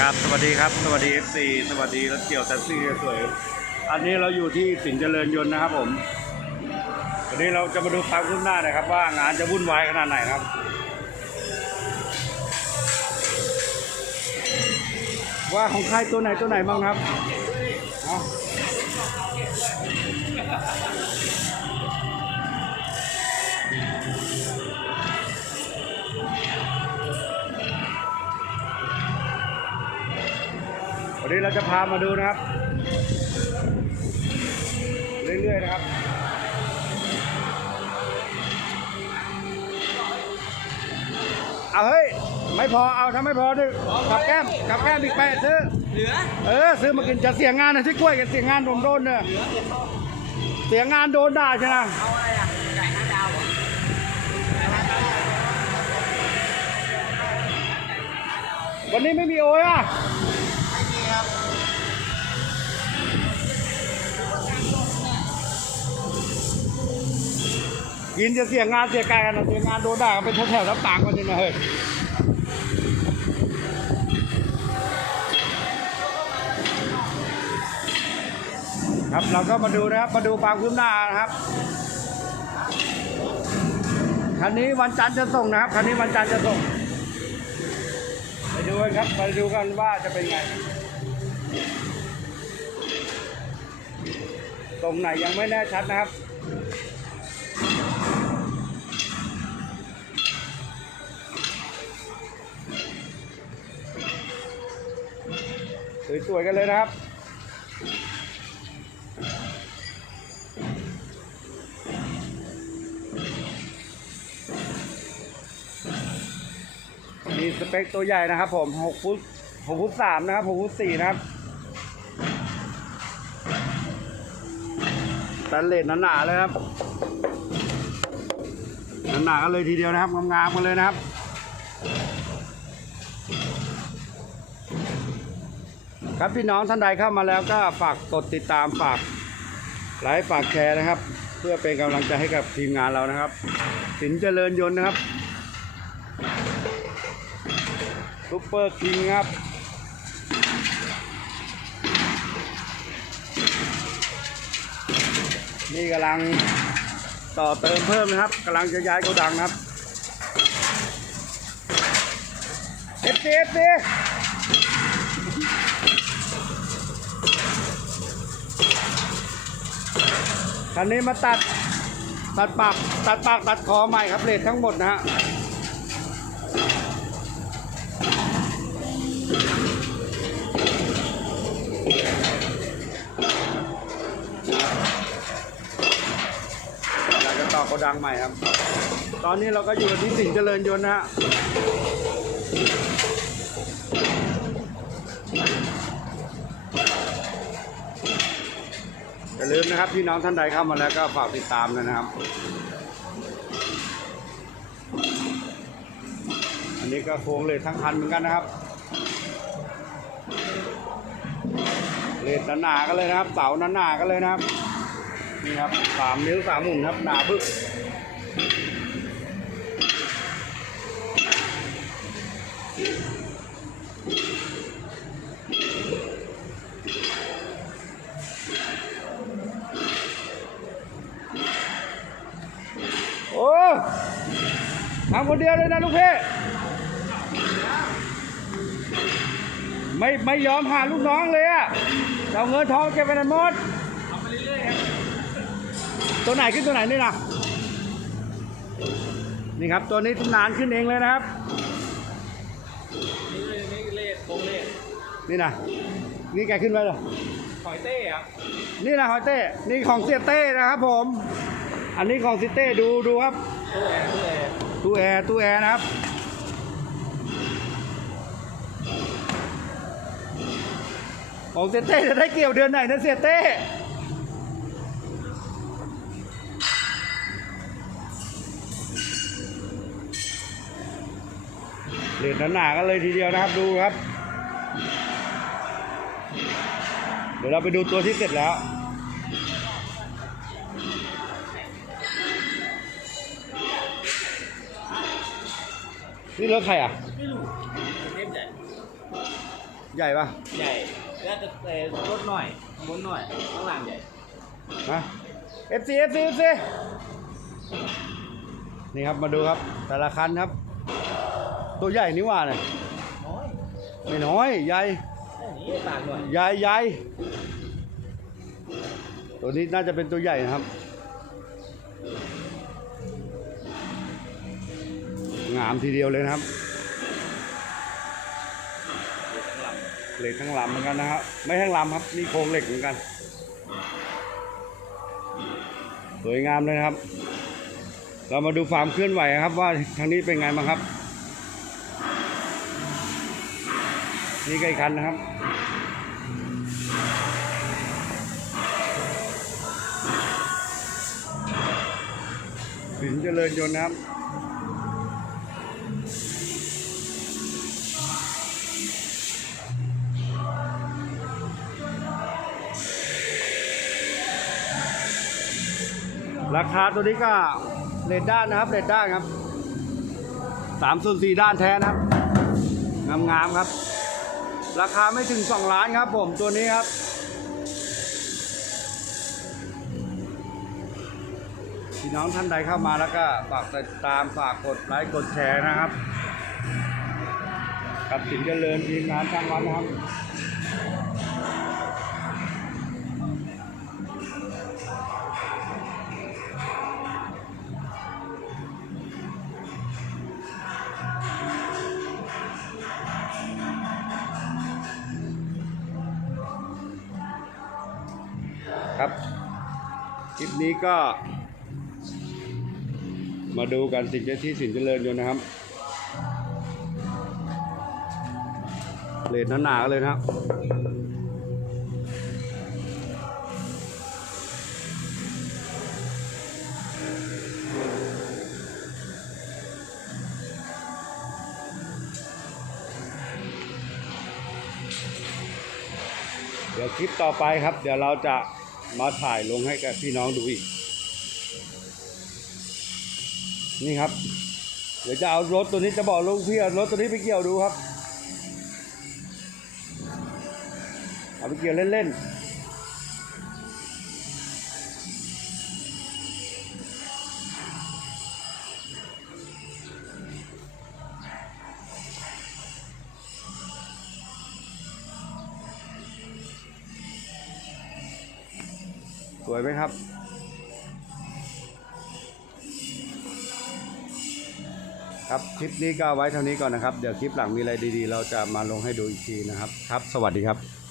ครับสวัสดีครับ สวัสดี FC สวัสดีรถเกี่ยวแท็กซี่สวย อันนี้เราอยู่ที่สินเจริญยนต์นะครับผมวันนี้เราจะมาดูความคืบหน้านะครับ ว่างานจะวุ่นวายขนาดไหนครับว่าของใครตัวไหนตัวไหนบ้างครับ วันนี้เราจะพามาดูนะครับ เรื่อยๆนะครับเอาเฮ้ย ไม่พอเอาถ้าไม่พอดิกับแก้มกับแก้มอีกแปดซื้อเหลือเออซื้อมากินจะเสียงานนะที่กล้วยกันเสียงานโดนโดนเนี่ยเสียงานโดนด่าใช่ไหมเอาอะไรอะไก่ห้าดาวเหรอไก่ห้าดาววันนี้ไม่มีโอยอะไม่มี ครับกินจะเสียงานเสียกายกันนะเสียงานโดนด่ากันเป็นแถวๆรับต่างกันจริงนะเฮ้ยครับเราก็มาดูนะครับมาดูความคืบหน้านะครับคันนี้วันจันทร์จะส่งนะครับคันนี้วันจันทร์จะส่งไปดูกันครับไปดูกันว่าจะเป็นไง ตรงไหนยังไม่แน่ชัดนะครับ สวยๆกันเลยนะครับมีสเปคตัวใหญ่นะครับผม6ฟุต6ฟุต3นะครับ6ฟุต4นะครับ ตนเลสหนาๆเลยครับหนาๆกันเลยทีเดียวนะครับงามๆกันเลยนะครับครับพี่น้องท่านใดเข้ามาแล้วก็ฝากกดติดตามฝากไลค์ฝากแชร์นะครับ เพื่อเป็นกำลังใจให้กับทีมงานเรานะครับ สินเจริญยนต์นะครับซุปเปอร์คิงครับ นี่กำลังต่อเติมเพิ่มนะครับกำลังจะย้ายโกดังนะครับเอฟซีเอฟซีคันนี้มาตัดตัดปากตัดปากตัดคอใหม่ครับเลททั้งหมดนะฮะ กจะต่อโกดังใหม่ครับ ตอนนี้เราก็อยู่ที่สิงเจริญยนต์นะฮะอย่าลืมนะครับพี่น้องท่านใดเข้ามาแล้วก็ฝากติดตามด้วยนะครับ อันนี้ก็โค้งเลททั้งคันเหมือนกันนะครับเลทหนาๆกันเลยนะครับ เสาหนาๆกันเลยนะครับ นี่ครับสามนิ้วสามหมุนครับหนาบึกโอ้ทำคนเดียวเลยนะลูกเพ่ไม่ไม่ยอมหาลูกน้องเลยอะจะเอาเงินทองเก็บไปไหนหมดทำไปเรื่อยๆ ตัวไหนขึ้นตัวไหนนี่นะนี่ครับตัวนี้นานขึ้นเองเลยนะครับ นี่เลยนี่เลขโค้งเลขนี่นะนี่แกขึ้นไปเหรอหอยเต้ครับนี่นะฮอยเต้ นี่ของเสียเต้นะครับผม อันนี้ของซิเต้ดูดูครับตู้แอร์ตู้แอร์ตู้แอร์ตู้แอร์นะครับของเสียเต้จะได้เกี่ยวเดือนไหนนะเสียเต้ เหรียญหนาๆกันเลยทีเดียวนะครับดูครับ เดี๋ยวเราไปดูตัวที่เสร็จแล้วนี่รถใครอะ ไม่รู้เล่มใหญ่ใหญ่ปะใหญ่แล้วจะเอ่อรถหน่อยบนหน่อยข้างล่างใหญ่ฮะ FC FC FC นี่ครับมาดูครับแต่ละคันครับ ตัวใหญ่นี่หว่าเนี่ยน้อยไม่น้อยใหญ่แค่นี้ต่างหน่อยใหญ่ใหญ่ตัวนี้น่าจะเป็นตัวใหญ่นะครับ งามทีเดียวเลยนะครับเหล็กทั้งลำเหมือนกันนะครับ ไม่ทั้งลำครับนี่โครงเหล็กเหมือนกัน สวยงามเลยนะครับ เรามาดูความเคลื่อนไหวครับ ว่าทางนี้เป็นไงบ้างครับ นี่ใกล้คันนะครับ สินเจริญยนต์นะครับราคาตัวนี้ก็เลดด้านนะครับเลดด้านครับสามส่วนสี่ด้านแท้นะครับ งามๆครับ ราคาไม่ถึงสองล้านครับผมตัวนี้ครับ พี่น้องท่านใดเข้ามาแล้วก็ฝากติดตามฝากกดไลค์กดแชร์นะครับ กับสินเจริญทีมงานทางวันนะครับ ครับ คลิปนี้ก็ มาดูกันสิ่งที่สินเจริญยนต์นะครับเลนหนาๆเลยนะครับเดี๋ยวคลิปต่อไปครับ เดี๋ยวเราจะ มาถ่ายลงให้กับพี่น้องดูอีก นี่ครับ เดี๋ยวจะเอารถตัวนี้จะบอกลุงพี่อรถตัวนี้ไปเกี่ยวดูครับ เอาไปเกี่ยวเล่นๆ สวยไหมครับ ครับคลิปนี้ก็เอาไว้เท่านี้ก่อนนะครับ เดี๋ยวคลิปหลังมีอะไรดีๆ เราจะมาลงให้ดูอีกทีนะครับ ครับ สวัสดีครับ